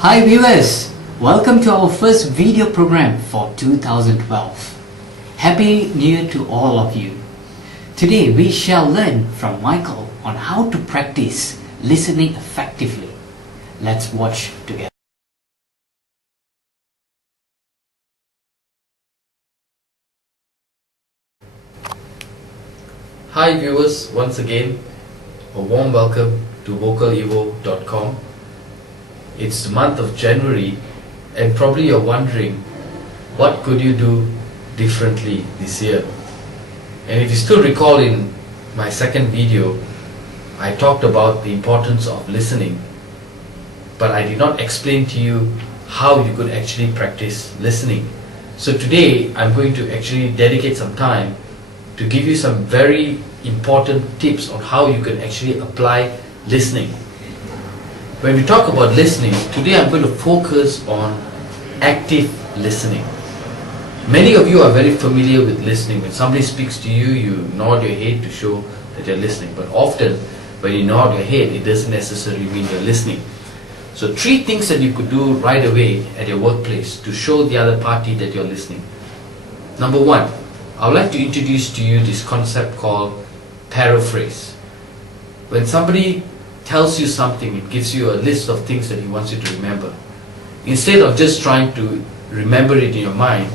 Hi viewers, welcome to our first video program for 2012. Happy New Year to all of you. Today we shall learn from Michael on how to practice listening effectively. Let's watch together. Hi viewers, once again a warm welcome to vocalevo.com. It's the month of January and probably you're wondering what could you do differently this year. And if you still recall, in my second video I talked about the importance of listening, but I did not explain to you how you could actually practice listening. So today I'm going to actually dedicate some time to give you some very important tips on how you can actually apply listening. When we talk about listening, today I'm going to focus on active listening. Many of you are very familiar with listening. When somebody speaks to you, you nod your head to show that you're listening. But often when you nod your head, it doesn't necessarily mean you're listening. So 3 things that you could do right away at your workplace to show the other party that you're listening. Number 1, I would like to introduce to you this concept called paraphrase. When somebody tells you something, it gives you a list of things that he wants you to remember. Instead of just trying to remember it in your mind,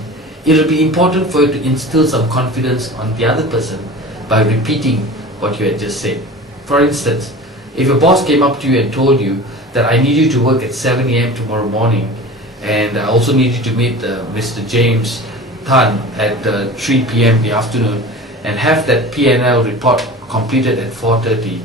it will be important for you to instill some confidence on the other person by repeating what you had just said. For instance, if your boss came up to you and told you that I need you to work at 7 a.m. tomorrow morning, and I also need you to meet Mr. James Tan at 3 p.m. in the afternoon and have that P&L report completed at 4:30,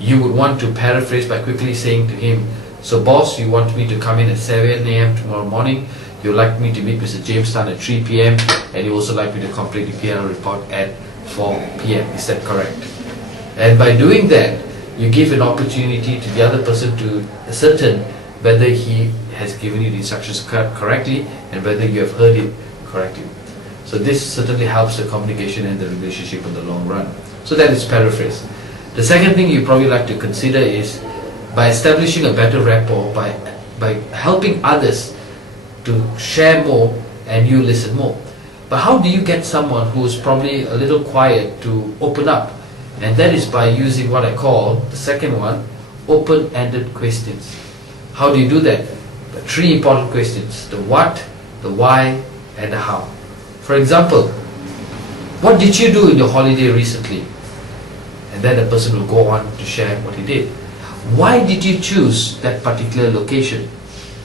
you would want to paraphrase by quickly saying to him, so boss, you want me to come in at 7 a.m. tomorrow morning, you'd like me to meet Mr. James Tan at 3 p.m. and you also like me to complete the P&L report at 4 p.m. Is that correct? And by doing that, you give an opportunity to the other person to ascertain whether he has given you the instructions correctly and whether you have heard it correctly. So this certainly helps the communication and the relationship in the long run. So that is paraphrase. The second thing you probably like to consider is by establishing a better rapport, by helping others to share more and you listen more. But how do you get someone who is probably a little quiet to open up? And that is by using what I call, the second one, open-ended questions. How do you do that? The 3 important questions: the what, the why, and the how. For example, what did you do in your holiday recently? And then the person will go on to share what he did. Why did you choose that particular location?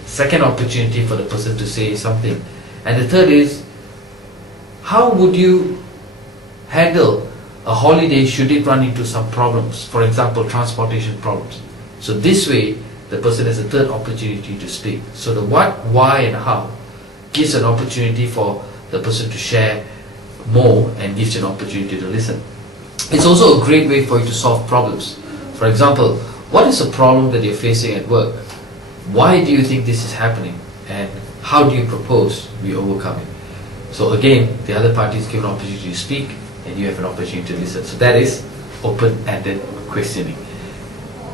Second opportunity for the person to say something. And the third is, how would you handle a holiday should it run into some problems? For example, transportation problems. So this way, the person has a third opportunity to speak. So the what, why, and how gives an opportunity for the person to share more and gives you an opportunity to listen. It's also a great way for you to solve problems. For example, what is a problem that you're facing at work? Why do you think this is happening? And how do you propose we overcome it? So again, the other party is given an opportunity to speak and you have an opportunity to listen. So that is open-ended questioning.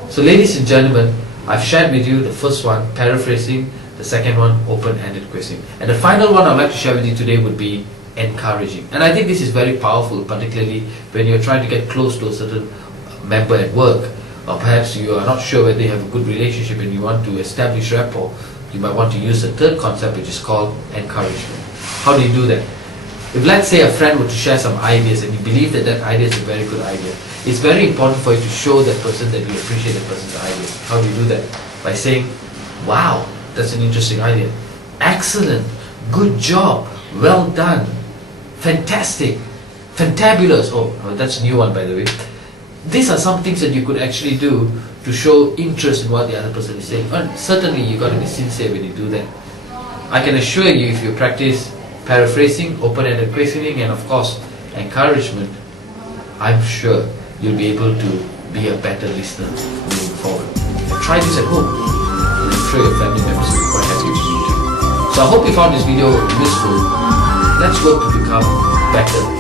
So ladies and gentlemen, I've shared with you the first one, paraphrasing, the second one, open-ended questioning. And the final one I'd like to share with you today would be encouraging. And I think this is very powerful, particularly when you're trying to get close to a certain member at work, or perhaps you are not sure whether you have a good relationship and you want to establish rapport. You might want to use the third concept, which is called encouragement. How do you do that? If, let's say, a friend were to share some ideas and you believe that that idea is a very good idea, it's very important for you to show that person that you appreciate that person's idea. How do you do that? By saying, wow, that's an interesting idea. Excellent, good job, well done, fantastic, fantabulous. Oh, that's a new one, by the way. These are some things that you could actually do to show interest in what the other person is saying. And certainly you've got to be sincere when you do that. I can assure you, if you practice paraphrasing, open-ended questioning, and of course encouragement, I'm sure you'll be able to be a better listener moving forward. Try this at home, and I'm sure your family members will be quite happy with you too. So I hope you found this video useful. Let's work to become better